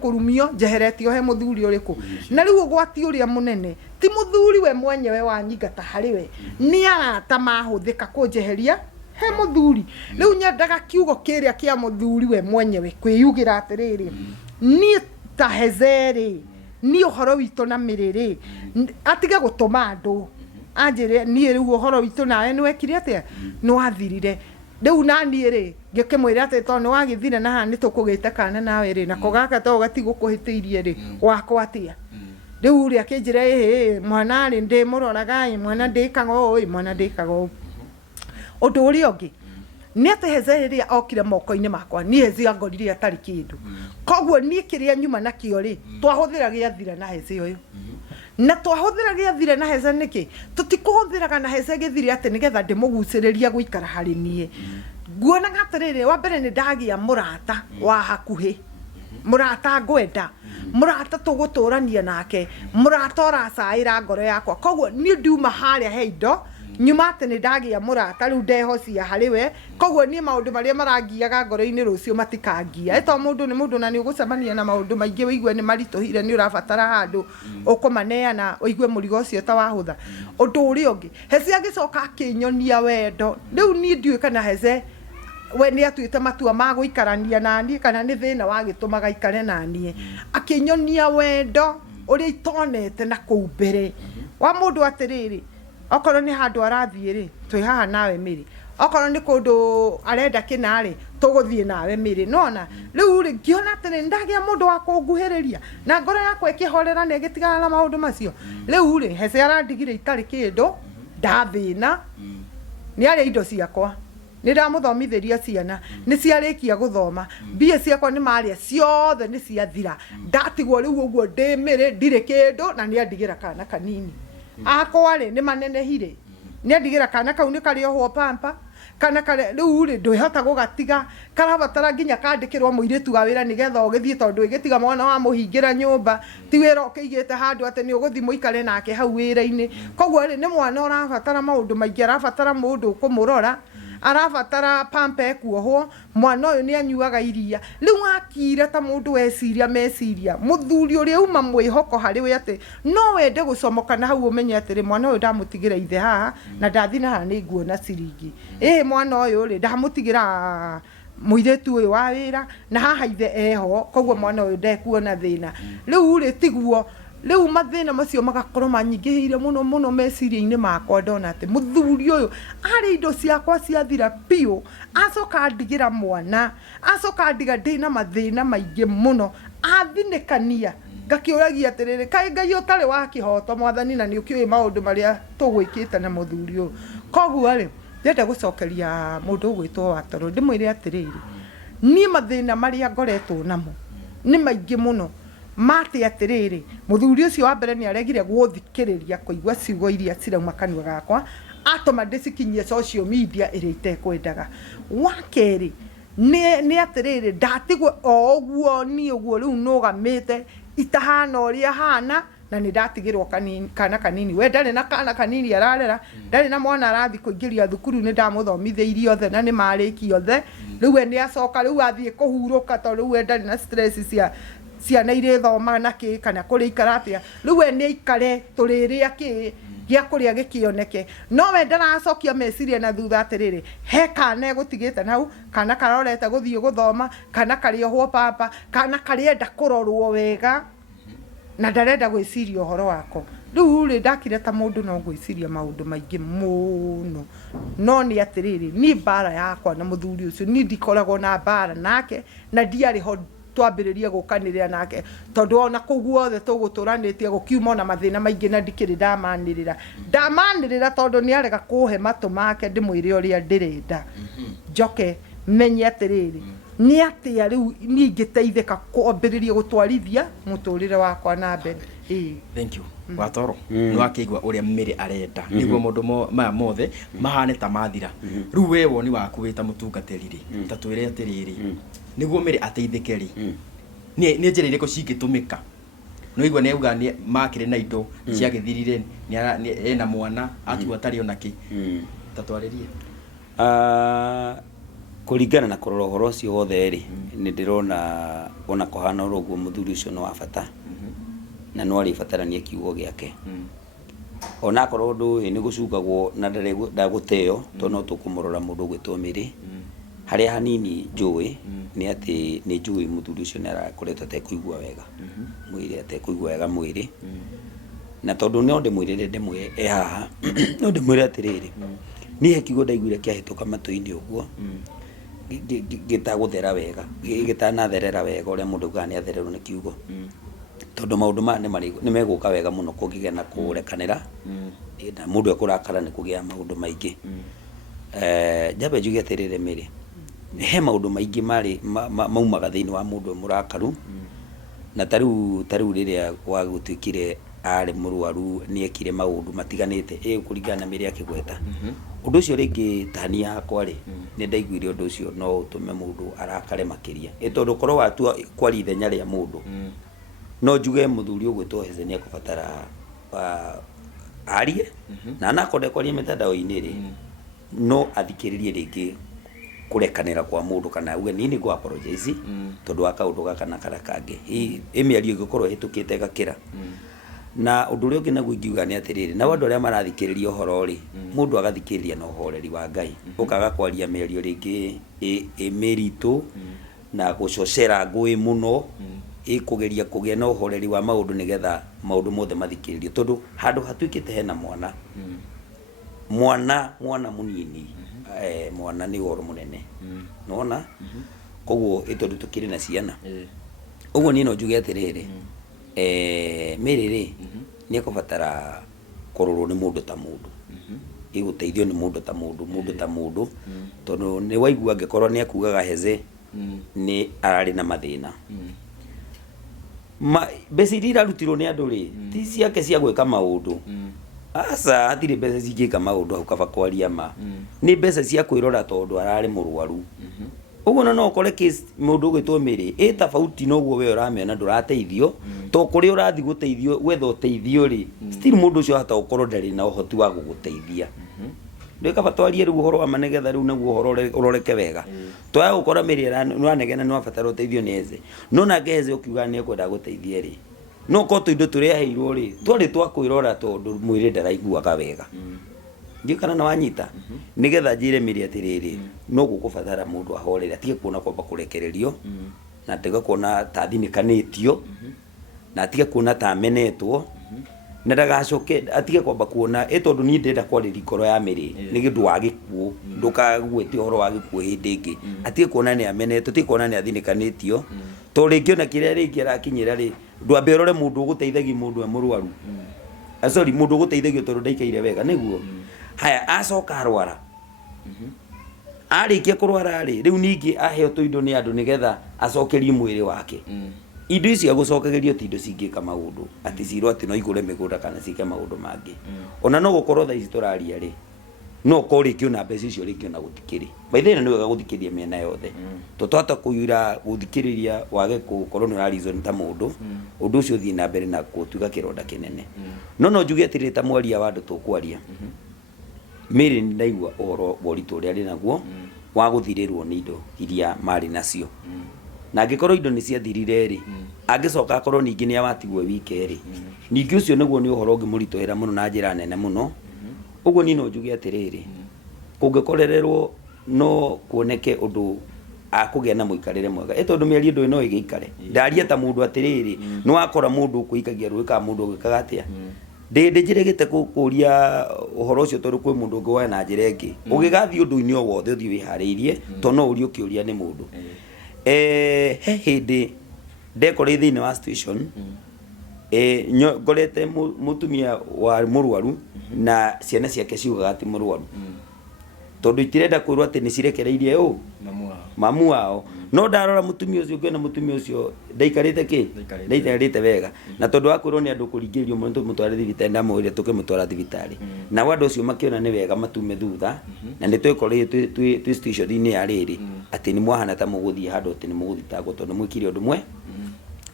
kũrumio njeheretio he mũthuri ũrĩkũ na rĩu ũgwati ũrĩa mũnene ti mũthuri we mwenyewe wanyingata harĩ we nĩ arata mahũthĩka kũnjeheria he mũthuri rĩu nyendaga kiugo kĩrĩa kĩa mũthuri we mwenyewe kwĩyugĩra atĩrĩrĩ niĩ ta Heze rĩ niĩ ũhoro witũ na mĩrĩ atige gũtũma andũ anjĩre niĩ rĩu ũhoro witũ nawe nĩ wekire atĩa nĩ wathirire rĩu na niĩ rĩ ngĩkĩmwĩra atĩ tondũ nĩ wagĩthire na haha nĩ tũkũgĩte kana nawe rĩ nako gaka to gatigũkũhĩtĩirie rĩ wakwa atĩa rĩu rĩ akĩnjĩra mwana rĩ ndĩmũroraga mwana ndĩkaga ũũ mwana ndĩkaga ũũ ũndũ ũrĩa ũngĩ nĩ atĩ Heze rĩrĩa okire moko-inĩ makwa niĩ Heze angorire atarĩ kĩndũ koguo niĩ kĩrĩa nyuma nakĩo rĩ twahũthĩra gĩathira na Heze ũyũ na twahuthira gĩathire na hece nĩkĩ tutikuhuthiraga na hece gĩthire atĩ nĩgetha ndĩmũgucĩrĩria gũikara harĩ niĩ nguonaga atĩrĩrĩ wa mbere nĩ ndagia mũrata wa hakuhĩ mũrata ngwenda mũrata tũgũtũrania nake mũrata ũracaĩra ngoro yakwa koguo niĩ ndiuma harĩa he indo nyuma atĩ nĩ ndagia mũrata rĩu ndehocia harĩ we koguo niĩ maũndũ marĩa marangiaga ngoro-inĩ rũciũ matikangia to mũndũ nĩ mũndũ na nĩ ũgũcemania na maũndũ maingĩ wĩigue nĩ maritũhire nĩ ũrabatara handũ ũkũmaneana ũigue mũrigo ũcio ta wahũtha ũndũ ũrĩa ũngĩ hece agĩcoka akĩnyonia wendo rĩu niĩ ndiũĩ kana hece we nĩ atuĩte matua ma gũikarania na niĩ kana nĩ thĩna wagĩtũmaga ikare na niĩ akĩnyonia wendo ũrĩa itonete na kũu mbere wa mũndũ atĩrĩrĩ okorwo nĩ handũ arathiĩ rĩ twĩ haha nawe Mĩrĩ okorwo nĩ kũndũ arenda kĩna rĩ tũgũthiĩ nawe Mĩrĩ nona rĩu rĩ ngĩona atĩrĩ ndagĩa mũndũ wa kũnguhĩrĩria na ngoro yakwa ĩkĩhorera na ĩgĩtigana na maũndũ macio rĩu rĩ hece arandigire itarĩ kĩndũ ndathĩna nĩ arĩa indo ciakwa nĩ ndamũthomithĩria ciana nĩ ciarĩkia gũthoma mbia ciakwa nĩ marĩa ciothe nĩ ciathira ndatigwo rĩu ũguo ndĩ Mĩrĩ ndirĩ kĩndũ na nĩ andigĩra kana kanini akwa rĩ nĩ manenehire nĩ andigĩra kana kau nĩ karĩohwo pampa kana kare rĩu rĩ ndwĩhota gũgatiga karabatara nginya kandĩkĩrwo mũirĩtu wa wĩra nĩgetha ũgĩthiĩ tondũ ĩgĩtiga mwana wa mũhingĩra nyũmba ti wĩra ũkĩigĩte handũ atĩ nĩ ũgũthiĩ mũikare nake hau wĩra-inĩ koguo rĩ nĩ mwana ũrabatara maũndũ maingĩ arabatara mũndũ ũkũmũrora arabatara pampa ekuohwo mwana ũyũ nĩ anyuaga iria rĩu akire ta mũndũ weciria meciria mũthuri ũrĩa uma mwĩhoko harĩ we atĩ no wende gũcomoka na hau ũmenye atĩrĩ mwana ũyũ ndamũtigĩra ithe haha na ndathi na haha nĩ nguona ciringi mwana ũyũ rĩ ndamũtigĩra mũirĩtu ũyũ wa wĩra na haha ithe eho koguo mwana ũyũ ndekuona thĩna rĩu rĩ tiguo rĩu mathĩna macio magakorwo manyingĩhĩire mũno meciria-inĩ makwa ndona atĩ mũthuri ũyũ arĩ indo ciakwa ciathira piũ acoka ndigĩra mwana acoka ndiga ndĩna mathĩna maingĩ mũno athinĩkania ngakĩũragia atĩrĩrĩ kaĩ Ngai ũtarĩ wa kĩhoto mwathani na nĩ ũkĩũĩ maũndũ marĩa tũgwĩkĩte na mũthuri ũyũ koguo rĩ ndĩrenda gũcokeria mũndũ ũgwĩtwo Watoro ndĩmwĩre atĩrĩrĩ niĩ mathĩna marĩa ngoretwo namo nĩ maingĩ mũno mate atĩrĩrĩ mũthuri ũcio wa mbere nĩ aregire gũthikĩrĩria kũigua ciugo iria cirauma kanua gakwa atũma ndĩcikinyie social media ĩrĩa itekwendaga wa kerĩ nĩ atĩrĩrĩ ndatigwo o ũguo niĩ ũguo rĩu nũgamĩte itahana ũrĩa hana na nĩ ndatigĩrwo kana kanini we ndarĩ na kana kanini ararera ndarĩ na mwana arathi kũingĩria thukuru nĩ ndamũthomithĩirie othe na nĩ marĩki othe rĩu we nĩ acoka rĩu athiĩ kũhurũka tondũ rĩu we ndarĩ na stress ciana irĩ thoma na kĩ kana kũrĩa ikara atĩa rĩu we nĩ ikare tũrĩrĩa kĩ gĩa kũrĩa gĩkĩoneke no we ndaracokia meciria na thutha atĩrĩrĩ he kana egũtigĩte nau kana karorete gũthiĩ gũthoma kana karĩohwo pampa kana karĩenda kũrorwo wega na ndarenda gwĩciria ũhoro wako rĩu rĩ ndakire ta mũndũ no gwĩciria maũndũ maingĩ mũno no nĩ atĩrĩrĩ niĩ mbara yakwa na mũthuri ũcio niĩ ndikoragwo na mbara nake na ndiarĩ ho twambĩrĩria gũkanĩrĩra nake tondũ ona kũu guothe tũgũtũranĩtie gũkiuma na mathĩna maingĩ na ndikĩrĩ ndamanĩrĩra tondũ nĩ arega kũhe matũ make ndĩmwĩre ũrĩa ndĩrenda njoke menye atĩrĩrĩ nĩ atĩa rĩu niĩ ingĩteithĩka kwambĩrĩria gũtwarithia mũtũrĩre wakwa na mbere thank you Watoro nĩ wakĩigua ũrĩa Mĩrĩ arenda nĩguo maũndũ maya mothe mahane ta mathira rĩu we woni waku wĩ ta mũtungatĩri rĩ ta twĩre atĩrĩrĩ nĩguo Mĩrĩ ateithĩke rĩ nĩ njĩra irĩkũ cingĩtũmĩka no igua nĩ auga nĩ makĩrĩ na indo ciagĩthirire ena mwana atua atarĩ ona kĩ ta twarĩrie kũringana na kũrora ũhoro ũcio wothe rĩ nĩ ndĩrona ona kũhana ũguo mũthuri ũcio nĩ wa bata na no arĩbatarania kiugo gĩake ona akorwo ũndũ ũyũ nĩ gũcungagwo na ndagũteo tondũ no tũkũmũrora mũndũ ũgwĩtwo Mĩrĩ harĩa hanini njũĩ nĩ atĩ nĩ njũĩ mũthuri ũcio nĩ arakoretwo atekũigua wega mwĩrĩ atekũigua wega mwĩrĩ na tondũ no ndĩmwĩrĩre ndĩmwe haha no ndĩmwĩre atĩrĩrĩ niĩ kiugo ndaiguire kĩahĩtũka matũ-inĩ ũguo gĩtagũthera wega gĩtanatherera wega ũrĩa mũndũ augaga nĩ athererwo nĩ kiugo tondũ maũndũ maya nĩ megũka wega mũno kũngĩgĩa na kũrekanĩra na mũndũ ekũrakara nĩ kũgĩa maũndũ maingĩ njambe njuge atĩrĩrĩ Mĩrĩ he maũndũ maingĩ marĩ maumaga thĩinĩ wa mũndũ mũrakaru na tarĩu rĩrĩa gwagũtuĩkire arĩ mũrwaru nĩekire maũndũ matiganĩte kũringana na mĩrĩ akĩgweta ũndũ ũcio rĩngĩ tani yakwa rĩ nĩ ndaiguire ũndũ ũcio no ũtũme mũndũ arakare makĩria tondũ korwo watua kwaria ithenya rĩa mũndũ no njuge mũthuri ũgwĩtwo Heze nĩekũbatara arie na anakonde kwaria mĩtandao-inĩ rĩ no athikĩrĩrie rĩngĩ kũrekanĩra kwa mũndũ kana uge nini go apologize tondũ wa kaũndũ gaka na kara kangĩ mĩario ĩngĩkorwo ĩhĩtũkĩte gakĩra na ũndũ ũrĩa ũngĩ naguo ingiuga nĩ atĩrĩrĩ na andũ arĩa marathikĩrĩria ũhoro rĩ mũndũ agathikĩrĩria na ũhoreri wa Ngai ũkaga kwaria mĩario rĩngĩ mĩritũ na gũcocera ngũĩ mũno kũgeria kũgĩa na ũhoreri wa maũndũ nĩgetha maũndũ mothe mathikĩrĩrio tondũ handũ hatuĩkĩte hena mwana mũnini mwana nĩ goro mũnene nona koguo tondũ tũkĩrĩ na ciana ũguo niĩ no njuge atĩrĩrĩ Mary rĩ nĩekũbatara kũrorwo nĩ mũndũ ta mũndũ gũteithio nĩ mũndũ ta mũndũ tondũ nĩ waigua angĩkorwo nĩ akugaga Heze nĩ ararĩ na mathĩna mbeca iria irarutirwo nĩ andũ rĩ ti ciake cia gwĩka maũndũ aca hatirĩ mbeca cingĩka maũndũ hau kaba kwaria ma nĩ mbeca cia kwĩrora tondũ ararĩ mũrwaru ũguo no ũkore case mũndũ ũgwĩtwo Mary tofauti noguo we ũramĩona ndũrateithio to kũrĩa ũrathi gũteithio wetha ũteithio rĩ still mũndũ ũcio ahota gũkorwo ndarĩ na ũhoti wa gũgũteithia ndio kaba twarie rĩu ũhoro wa manegetha rĩu naguo ũhoro ũroreke wega twaya gũkora Mary nĩwanegena nĩ wabatara ũteithio nĩ Heze no nake Heze ũkiuga nĩ ekwenda gũteithia rĩ no ko tũindo tũrĩa aheirwo rĩ twarĩ twa kwĩrora tondũ mwĩrĩ ndaraiguaga wega ndio kana na wanyita nigetha njire Mary atĩrĩrĩ no gũkũbatara mũndũ ahorere atige kuona kwamba kũrekererio na atige kuona ta thinĩkanĩtio na atige kuona ta menetwo na ndagacoke atige kwamba kuona tondũ niĩ ndenda kwarĩria ngoro ya Mary nĩ kĩndũ wa gĩkuũ ndũkagwĩte ũhoro wa gĩkuũ hĩndĩ ĩngĩ atige kuona nĩ amenetwo atige kuona nĩ athinĩkanĩtio to rĩngĩ ona kĩrĩa rĩngĩ arakinyĩra rĩ ndwambe ũrore mũndũ ũgũteithagia mũndũ mũrwaru sorry mũndũ ũgũteithagio tondũ ndaikaire wega nĩguo haya acoka arwara arĩkia kũrwara rĩ rĩu ningĩ aheo tũindo nĩ andũ nĩgetha acokerie mwĩrĩ wake indo icio agũcokegerio ti indo cingĩka maũndũ atĩ cirwo atĩ no igũre mĩgũnda kana cike maũndũ mangĩ ona no gũkorwo thaa ici tũraria rĩ no ko rĩngĩ ona mbeca icio rĩngĩ ona gũtikĩrĩ maithĩna nĩ wega gũthikĩria mĩena yothe tũtwata kũira gũthikĩrĩria wage gũkorwo nĩ ũrarizon ta mũndũ ũndũ ũcio ũthiĩ na mbere na gũtuĩka kĩronda kĩnene no njuge atĩrĩ ta mwaria wa andũ tũkwaria Mary nĩ ndaigua ũhoro wa ũritũ ũrĩa arĩ naguo wa gũthirĩrwo nĩ indo iria marĩ nacio na angĩkorwo indo nĩ ciathirire rĩ angĩcoka akorwo ningĩ nĩ awatigwo wike rĩ ningĩ ũcio nĩguo nĩ ũhoro ũngĩmũritũhĩra mũno na njĩra nene mũno ũguo niĩ no njuge atĩrĩrĩ kũngĩkorererwo no kuoneke ũndũ akũgĩa na mũikarĩre mwega tondũ mĩario ndũĩ no ĩgĩikare ndaria ta mũndũ atĩrĩrĩ nĩ wakora mũndũ ũkũikagia rũĩ kana mũndũ ũgĩkaga atĩa ndĩnjĩrĩgĩte kũria ũhoro ũcio tondũ kwĩ mũndũ ũngĩ woya na njĩra ĩngĩ ũgĩgathiĩ ũndũ-inĩ o wothe ũthiĩ wĩharĩirie to no ũrio kĩũria nĩ mũndũ he hĩndĩ ndekorĩ thĩinĩ wa station ngorete mũtumia wa mũrwaru na ciana ciake ciugaga atĩ mũrwaru tondũ itirenda kwĩrwo atĩ nĩ cirekereirie mamu wao no ndarora mũtumia ũcio ngĩona mũtumia ũcio ndaikarĩte wega na tondũ wakwĩrwo nĩ andũ kũringĩrio mũno tũmũtware thibitarĩ ndamwĩrire tũkĩmũtwara thibitarĩ na andũ acio makĩona nĩ wega matume thutha na nĩ twĩkorire twĩ station-inĩ ya rĩrĩ atĩ nĩ mwahana ta mũgũthiĩ handũ atĩ nĩ mũgũthitangwo tondũ mwĩkire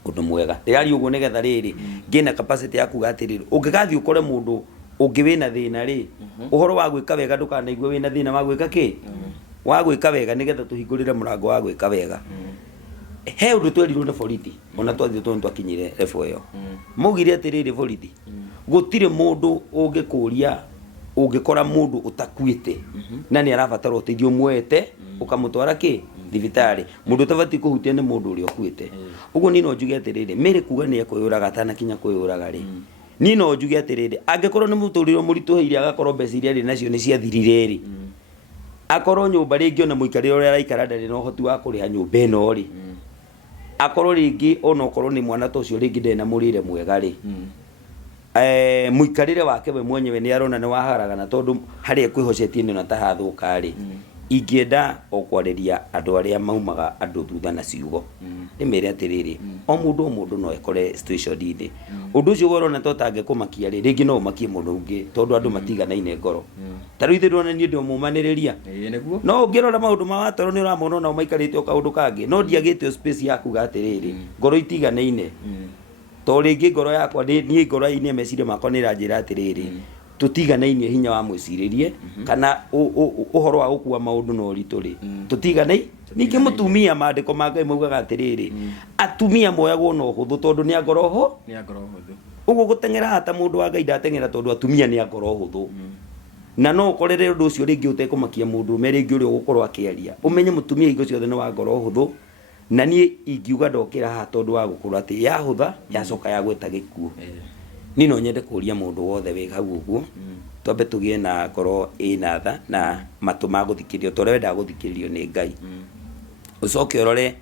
ũndũ mwega ndĩraria ũguo nĩgetha rĩrĩ ngĩna capacity ya kuga atĩrĩrĩ ũngĩgathiĩ ũkore mũndũ ũngĩ wĩna thĩna rĩ ũhoro wa gwĩka wega ndũkanaigue wĩna thĩna wa gwĩka kĩ wa gwĩka wega nĩgetha tũhingũrĩre mũrango wa gwĩka wega he ũndũ twerirwo nĩ borithi ona twathiĩ twakinyire level ĩyo maugire atĩrĩrĩ borithi gũtirĩ mũndũ ũngĩkũria ũngĩkora mũndũ ũtakuĩte na nĩ arabatara ũteithio muoete ũkamũtwara kĩ thibitarĩ mũndũ ũtabatiĩ kũhutia nĩ mũndũ ũrĩa ũkuĩte ũguo niĩ no njuge atĩrĩrĩ Mary kuga nĩ ekwĩyũraga atanakinya kwĩyũraga rĩ niĩ no njuge atĩrĩrĩ angĩkorwo nĩ mũtũrĩre mũritũhĩire agakorwo mbeca iria arĩ nacio nĩ ciathirire rĩ akorwo nyũmba rĩngĩ ona mũikarĩre ũrĩa araikara ndarĩ na ũhoti wa kũrĩha nyũmba ĩno rĩ akorwo rĩngĩ ona okorwo nĩ mwana ta ũcio rĩngĩ ndarĩ na mũrĩre mwega rĩ mũikarĩre wake we mwenyewe nĩ arona nĩ waharagana tondũ harĩa kwĩhocetie nĩ ona ta hathũka rĩ ingĩenda o kwarĩria andũ arĩa maumaga andũ thutha na ciugo ndĩmere atĩrĩrĩ o mũndũ no ekore situation-inĩ undu ucio gorona totange kumakia ri ringi no makie mundu ungi tondu andu matiganaine ngoro taru ithirwo na ni ndio mumaniriria niguo no ngirora maundu ma watoro ni uramona no maikarite o kaundu kangi no ndiagite space ya kuga atiriri ngoro itiganaine to ringi ngoro yakwa ni ngoro ine meciria makwa ni ranjira atiriri tutiganainie hinya wa mwiciririe kana uhoro wa gukua maundu no rituri tutiganai ningi mutumia mandiko ma Ngai maugaga atiriri atumia moyagwo no huthu tondu ni ngoro ho uguo gutengera hata mundu wa Ngai ndatengera tondu atumia ni ngoro huthu na no ukorere undu ucio ringi utekumakia mundu me ringi uri ugukorwo akiaria umenye mutumia igo ciothe ni wa ngoro huthu na ni ingiuga ndokira ha tondu wa gukorwo ati ya hutha yacoka ya gweta gikuo ni no nyende kuria mundu wothe we hau uguo twambe tugie na ngoro ina tha na matu ma guthikirio tore wenda guthikirio ni Ngai ucoke urore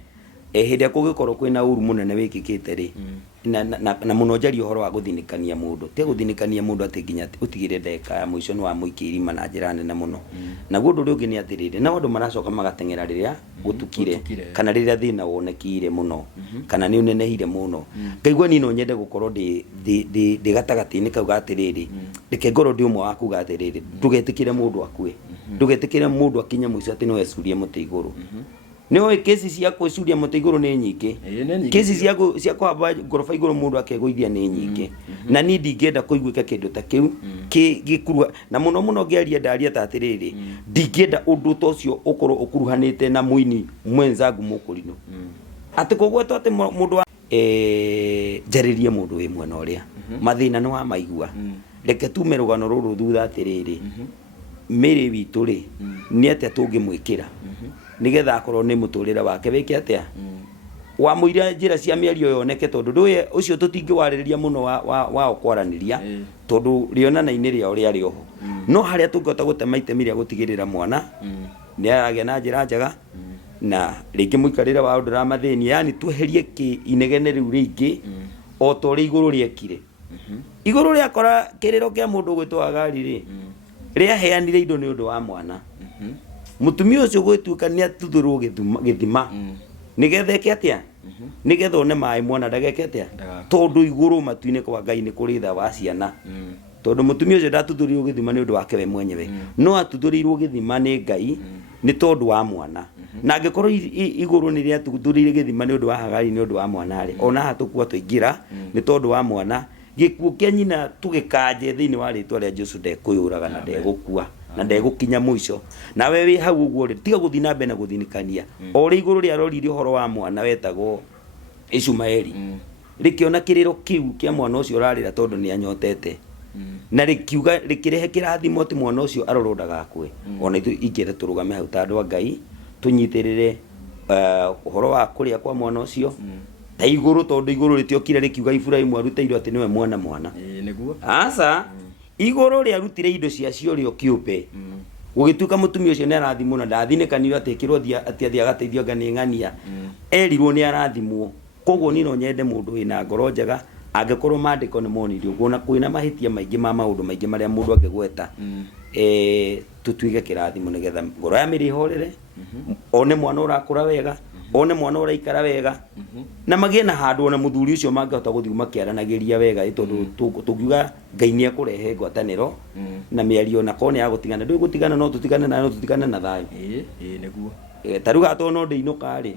hindi kugikorwo kwina uru munene wikikite ri na muno njari uhoro wa guthinikania mundu te guthinikania mundu ati nginya utigire ndeka ya muico ni wa muikirima na njira nene muno na gundu ri ungi ni atirire na andu maracoka magatengera riria gutukire kana riria thina wonekire muno kana ni unenehire muno ngaigua ni no nyende gukorwo ndi gatagati-ini kauga atiriri reke ngoro ndi umwe wa kuga atiriri ndugetikire mundu akue ndugetikire mundu akinya muico ati no ecurie muti iguru no kesi cia kucuria muti iguru ni nyingi kesi cia kwamba ngoroba iguru mundu akeguithia ni nyingi na ni ndingenda kuiguika kindu ta kiu gikurua na muno ngeria ndaria ta atiriri ndingenda undu ta ucio ukorwo ukuruhanite na muini mwenzangu mukurino ati kogwetwo ati mundu njaririe mundu wi mwena uria mathina no amaigua reke tume rugano ruru thutha atiriri miri witu ri ni atia tungimwikira nigetha akorwo ni muturire wake wiki atia wa muira njira cia miario yoneke tondu nduye ucio tutingiwaririria muno wa okwaraniria tondu rionana-ini ria uria rioho no haria tungota gutema itemi ria gutigirira mwana ni aragia na njira njega na ringi muikarire wa undu ramathinia yani tweherie ki inegene riu ringi o tori iguru riekire iguru riakora kiriro kia mundu gwitwa gari ri ria heanire indo ni undu wa mwana mutumia ucio gwituka ni atuthurwo githima nigetha eke atia nigetha one mai mwana ndageke atia tondu iguru matuine kwa Ngai ni kuri tha wa ciana tondu mutumia ucio ndatuthurirwo githima ni undu wake we mwenyewe no atuthurirwo githima ni Ngai ni tondu wa mwana na angikorwo iguru ni ria tuthurire githima ni undu wa Hagari ni undu wa mwana ri ona hatukua tuingira ni tondu wa mwana gikuo kia nyina tugikanje thiini wa ritwa ria Jesu ndekuyuraga na ndegukua na ndegukinya muico na we wi hau uguo ri tiga guthina mbere na guthinikania ori iguru ria roriri uhoro wa mwana wetagwo Ishumaeli rikiona kiriro kiu kia mwana ucio urarira tondu ni anyotete na rikiuga rikirehe kirathimo ti mwana ucio arorundaga akwe ona ithu ingire turugame hau ta andu a Ngai tunyitirire uhoro wa kuria kwa mwana ucio ta iguru tondu iguru ritiokire rikiuga Ibrahimu aruteirwo ati niwe mwana niguo asa iguru ria rutire indo cia cio rio kiupe gugituka mutumia ucio ni arathimwo na ndathinikanirwo atikirwo ati athia gateithio ngani ng'ania erirwo ni arathimwo koguo ni no nyende mundu wina ngoro njega angikorwo mandiko ni monirio kuona kwina mahitia maingi ma maundu maingi maria mundu angigweta tutuige kirathimo nigetha ngoro ya miri horere one mwana urakura wega one mwana uraikara wega na magie na handu ona muthuri ucio mangihota guthii makiaranagiria wega tondu tugiuga Ngai ni akurehe ngwataniro na miario na kone ya gutigana ndu gutigana no tutigane na thayo niguo taruga to no ndiinuka ri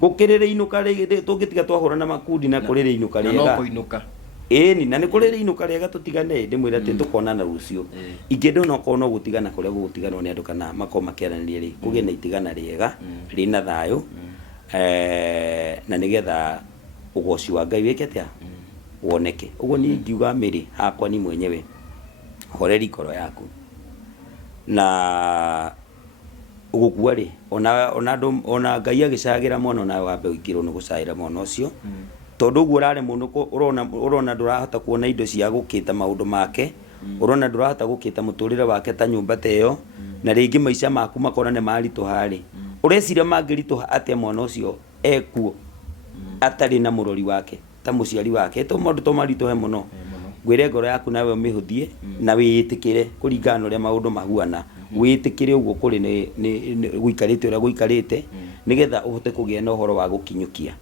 gukirire inuka ri tungitiga twahura na makundi na kurire inuka ri no kuinuka ni na ni kurire inuka riega tutigane ndimwira ati tukonana rucio ingende no kono gutigana kuria gutiganwo ni andu kana makoma makiaraniria ri kugie na itigana riega rina thayo na nigetha ugoci wa Ngai wike atia woneke uguo ni ngiuga miri hakwa ni mwenyewe horeri koro yaku na ugukua ri ona Ngai agicagira mwana na wambe wikirwo ni gucaira mwana ucio tondu uguo rare mundu urona ndurahota kuona indo cia gukita maundu make urona ndurahota gukita muturire wake ta nyumba teyo na ringi maica maku makorane maritu hari urecira mangirituha atia mwana ucio ekuo atari na murori wake ta muciari wake to mundu to marituhe muno gwire ngoro yaku nawe umihuthie na wiitikire kuringana uria maundu mahuana wiitikire uguo kuri ni guikarite uria guikarite nigetha uhote kugia na uhoro wa gukinyukia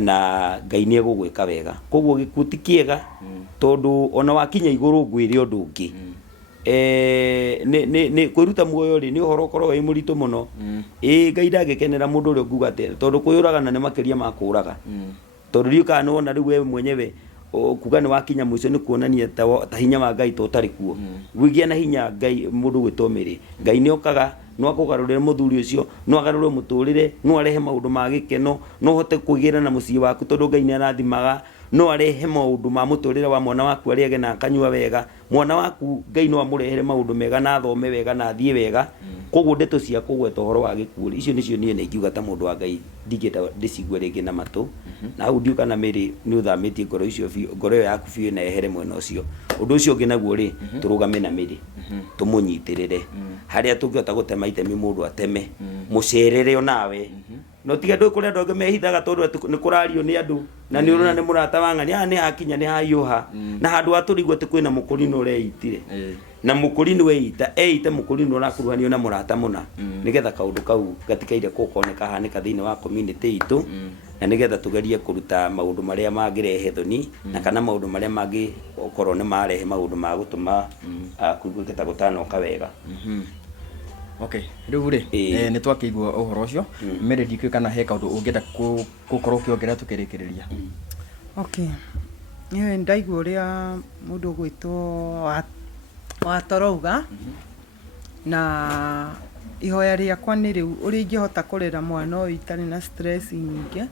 na Ngai nĩ egũgwĩka wega koguo gĩkuũ ti kĩega tondũ ona wakinya igũrũ ngwĩre ũndũ ũngĩ nĩ kwĩruta muoyo rĩ nĩ ũhoro ũkorwo wĩ mũritũ mũno Ngai ndangĩkenera mũndũ ũrĩa ũnguga atĩ tondũ kwĩyũragana nĩ makĩria ma kũũraga tondũ rĩukaga nĩwona rĩu we mwenyewe kuga nĩ wakinya mũico nĩ kuonania ta hinya wa Ngai to ũtarĩ kuo gwĩgĩa na hinya Ngai mũndũ gwĩtwo mĩrĩ Ngai nĩ okaga no akũgarũrĩre mũthuri ũcio no agarũrĩre mũtũrĩre no arehe maũndũ ma gĩkeno no hote kũgĩra na mũciĩ waku tondũ Ngai nĩ arathimaga no arehe maũndũ ma mũtũrĩre wa mwana waku arĩage na akanyua wega mwana waku Ngai no amũrehere maũndũ mega na athome wega na athiĩ wega koguo ndeto cia kũgweta ũhoro wa gĩkuũ icio nĩcio niĩ nĩ ingiuga ta mũndũ wa Ngai ndingĩenda ndĩcigue rĩngĩ na matũ na hau ndiuga na Mary nĩ ũthamĩtie ngoro icio ngoro ĩyo yaku biũ na ehere mwena ũcio ũndũ ũcio ũngĩ naguo rĩ tũrũgame na Mary tũmũnyitĩrĩre harĩa tũngĩhota gũtema itemi mũndũ ateme mũcerere onawe no tiga ndũ kũrĩa andũ angĩ mehithaga tondũ nĩ kũrario nĩ andũ na nĩ ũrona nĩ mũrata wa ng'ania nĩ hakinya nĩ haiyũha na handũ hatũrigwo atĩ kwĩna mũkũrinũ ũreitire na mũkũrinũ weita eite mũkũrinũ ũrakuruhanio na mũrata mũna nĩgetha kaũndũ kau gatikaire gũkorwo kahanĩka thĩinĩ wa community itũ na nĩgetha tũgerie kũruta maũndũ marĩa mangĩrehe thoni na kana maũndũ marĩa mangĩkorwo nĩ marehe maũndũ ma gũtũma kũiguĩke ta gũtanoka wega. Okay, rĩu rĩ nĩ twakĩigua ũhoro ũcio Mary ndikĩũĩ kana he kaũndũ ũngĩenda gũkorwo ũkĩongerera tũkĩrĩkĩrĩria. Okay, niĩ ndaigua ũrĩa mũndũ ũgwĩtwo Watorouga na ihoya rĩakwa nĩ rĩu ũrĩa ingĩhota kũrera mwana ũyũ itarĩ na stress nyingĩ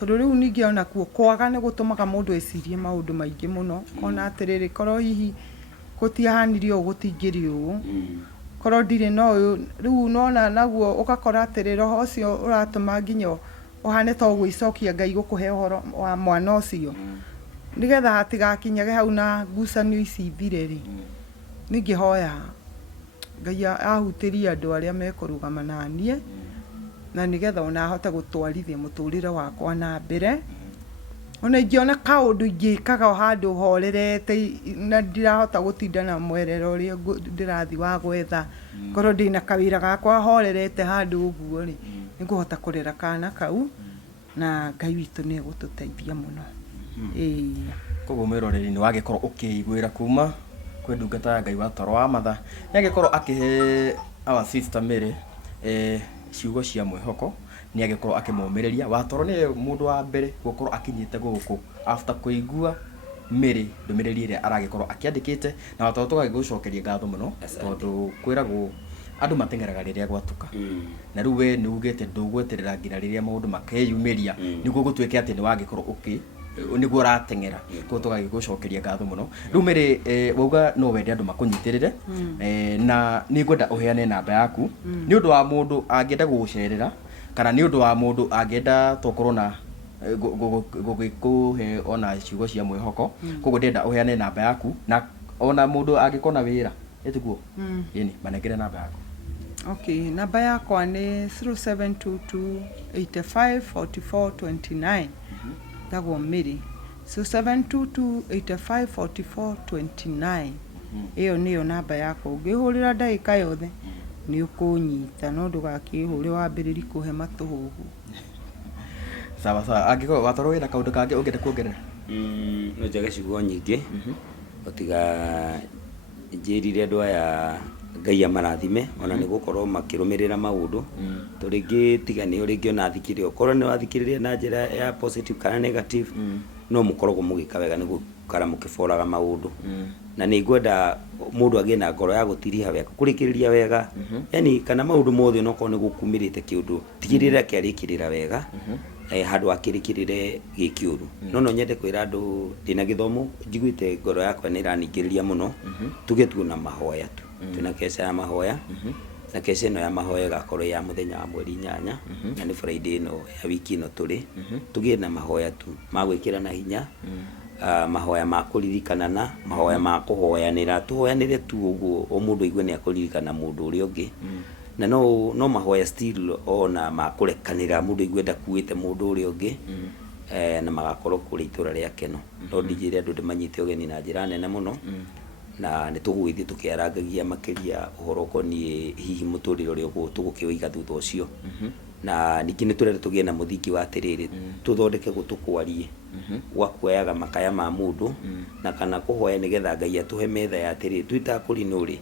tondũ rĩu ningĩ ona kuo kwaga nĩ gũtũmaga mũndũ ecirie maũndũ maingĩ mũno ona atĩrĩrĩ korwo hihi gũtiahanirie ũũ gũtingĩrĩ ũũ korwo ndirĩ no rĩu nona naguo ũgakora atĩrĩ roho ũcio ũratũma nginya ũhane ta ũgwĩcokia Ngai gũkũhe ũhoro wa mwana ũcio nĩgetha hatigakinyage hau na ngucanio ici ithire rĩ ningĩhoya Ngai ahutĩrie andũ arĩa mekũrũgama na niĩ na nĩgetha ona ahote gũtwarithia mũtũrĩre wakwa na mbere ona ingĩona kaũndũ ingĩkaga handũ horerete na ndirahota gũtinda na mwerera ũrĩa ndĩrathi wa gwetha korwo ndĩna kawĩra gakwa horerete handũ ũguo rĩ nĩngũhota kũrera kana kau na Ngai witũ nĩ egũtũteithia mũno. Koguo mwĩroreri nĩ wagĩkorwo ũkĩiguĩra kuma kwĩ ndungata ya Ngai Watoro wa Matha nĩ agĩkorwo akĩhe our sister Mary ciugo cia mwĩhoko nĩ agĩkorwo akĩmũmĩrĩria Watoro nĩ mũndũ wa mbere gũkorwo akinyĩte gũkũ after kũigua Mary ndũmĩrĩri ĩrĩa aragĩkorwo akĩandĩkĩte na Watoro tũgagĩgũcokeria ngatho mũno tondũ kwĩragwo andũ mateng'eraga rĩrĩa gwatuka na rĩu we nĩ ugĩte ndũgweterera nginya rĩrĩa maũndũ makeyumĩria nĩguo gũtuĩke atĩ nĩ wagĩkorwo nĩguo ũrateng'era koguo tũgagĩgũcokeria ngatho mũno rĩu Mary wauga no wende andũ makũnyitĩrĩre na nĩ ngwenda ũheane namba yaku nĩ ũndũ wa mũndũ angĩenda gũgũcerera kana nĩ ũndũ wa mũndũ angĩenda tokorwo na gũgĩkũhe ona ciugo cia mwĩhoko koguo ndĩrenda ũheane namba yaku na ona mũndũ angĩkorwo na wĩra ĩtiguo ĩni manengere namba yaku. Okay, namba yakwa nĩ 0722 85 44 29 ndagwo Mary 0722 85 44 29 ĩyo nĩyo namba yakwa ũngĩhũrĩra ndagĩka yothe nĩ ũkũnyita no ndũgakĩhũre wambĩrĩri kũhe matũhũhũ. Sawa sawa angĩkorwo Watoro wĩna kaũndũ kangĩ ũngĩenda kuongerera? No njage ciugo nyingĩ ũtiga njĩrire andũ aya Ngai amarathime ona nĩ gũkorwo makĩrũmĩrĩra maũndũ tũrĩngĩ tigane ũrĩngĩ ona thikĩrĩria okorwo nĩ wathikĩrĩria na njĩra ya positive kana negative no mũkoragwo mũgĩka wega nĩguo kana mũkĩboraga maũndũ na nĩ ngwenda mũndũ agĩe na ngoro ya gũtiriha wega kũrĩkĩrĩria wega yani kana maũndũ mothe onokorwo nĩ gũkumĩrĩte kĩũndũ tigĩrĩra kĩarĩkĩrĩra wega handũ akĩrĩkĩrĩre gĩkĩũru no nyende kwĩra andũ ndĩna gĩthomo njiguĩte ngoro yakwa nĩ iraningĩrĩria mũno tuge tu na mahoya tu twĩna kesa ya mahoya na kesa ĩno ya mahoya gakorwo ya mũthenya wa mweri 8 na nĩ Friday ĩno ya wiki ĩno tũrĩ tũgĩe na mahoya tu ma gwĩkĩra na hinya mahoya ma kũririkana na mahoya ma kũhoyanĩra tũhoyanĩre tu ũguo o mũndũ aigue nĩ akũririkana mũndũ ũrĩa ũngĩ na no mahoya still ona ma kũrekanĩra mũndũ aigue ndakuĩte mũndũ ũrĩa ũngĩ na magakorwo kũrĩ itũra rĩa keno no ndinjĩre andũ ndĩmanyite ũgeni na njĩra nene mũno na nĩ tũgũgĩthiĩ tũkĩarangagia makĩria ũhoro ũkoniĩ hihi mũtũrĩre ũrĩa tũgũkĩwĩiga thutha ũcio na nikine turere tugie na muthiki wa tiriri tuthondeke gutukwarie gwakuoyaga makaya ma mundu na kana kuhoya nigetha Ngai atuhe metha ya tiriri twita kuri nuri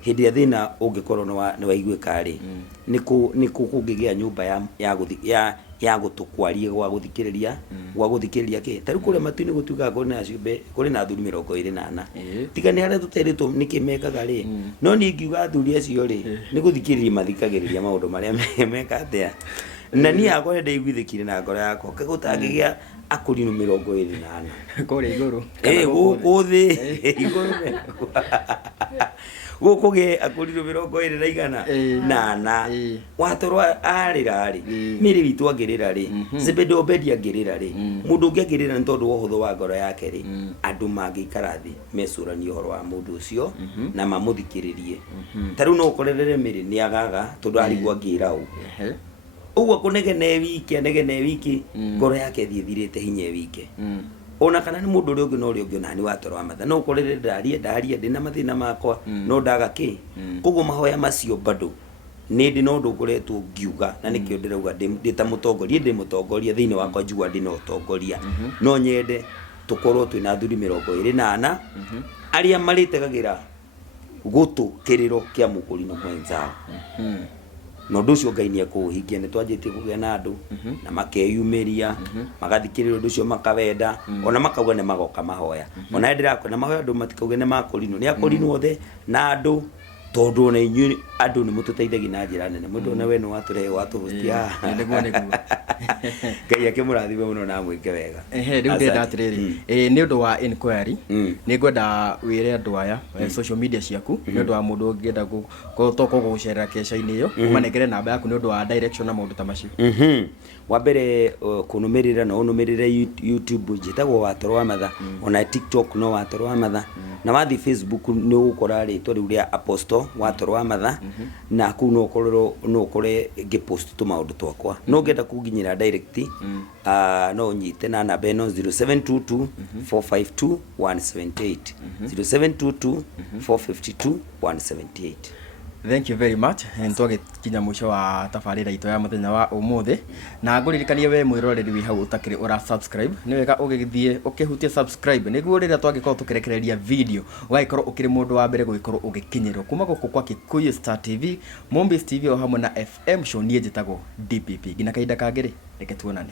hindi ya thina ungikorwo ni waiguika ri niku kungigia nyumba ya gutukwarie gwa guthikiriria ki tari kuria matu-ini gutuika kuri na ciumbe kuri na athuri 24 tiga ni aria tuteritwo nikimekaga ri no ni ngiuga athuri acio ri ni guthikiriria mathikagiriria maundu maria meka atia na ni akore ndaiguithikire na ngoro yakwa kagutangigia akurino 24 kore iguru guthi iguru gukuge akurino 24 watorwa arira ri miri witu agirira ri Zebedo Obedi agirira ri mundu ungi agirira ni tondu wohuthu wa ngoro yake ri andu mangikara thi mecuranie uhoro wa mundu ucio na mamuthikiririe tariu no ukorerere miri ni agaga tondu arigwa ngira u uguo kunegene wiki ngoro yake thithirite hinya wiki ona kana ni mundu uri ungi no uri ungi nani watorwa matha no ukorere ndaria ndina mathina makwa no ndaga ki kuguo mahoya macio bado ni ndi no ndukoretwo ngiuga na nikio ndirauga ndi ta mutongoria thiini wakwa njugua ndi no utongoria no nyende tukorwo twina athuri 24 aria maritegagira gutukiriro kia mukurino mwenzao no nducio Ngai ni akuhingia ni twanjitie kugia na andu na makeyumiria magathikirira undu ucio makawenda ona makauga ne magoka mahoya ona ndirakona mahoya andu matikauge ne makurino ni akurino othe na andu tondu na inyu andu ni mututeithagia na njira nene mundu na we no waturehe watuhustia niguo Ngai akimurathime muno na mwike wega riu ndenda atiriri ni undu wa inquiry ni ngwenda wire andu aya social media ciaku ni undu wa mundu ungienda gutoko gucerera kesha-ini iyo umanengere namba yaku ni undu wa direction na maundu ta macio wa mbere kunumirira no unumirire YouTube njitagwo Watorwa Matha ona TikTok no Watorwa Matha na wathi Facebook ni ukora ritwa riu ria Apostle Watorwa Matha na ku no ukore ngipost tu maundu twakwa no ngenda kunginyira direct no nyite na namba eno 0722 452 178 0722 452 178. Thank you very much. Ntwage kinya mwisho wa tafarira ito ya muthenya wa umuthi na nguririkanie we mwiroreri wi hau utakiri ura subscribe ni wega ugithie ukihutia subscribe niguo rira twagikorwo tukirekereria video ugaikorwo ukiri mundu wa mbere gugikorwo ugikinyirwo kuma guku kwa Kikuyu Star TV Mombis TV o hamwe na FM show nie njitagwo DPP gina kaida kagiri reke tuonane.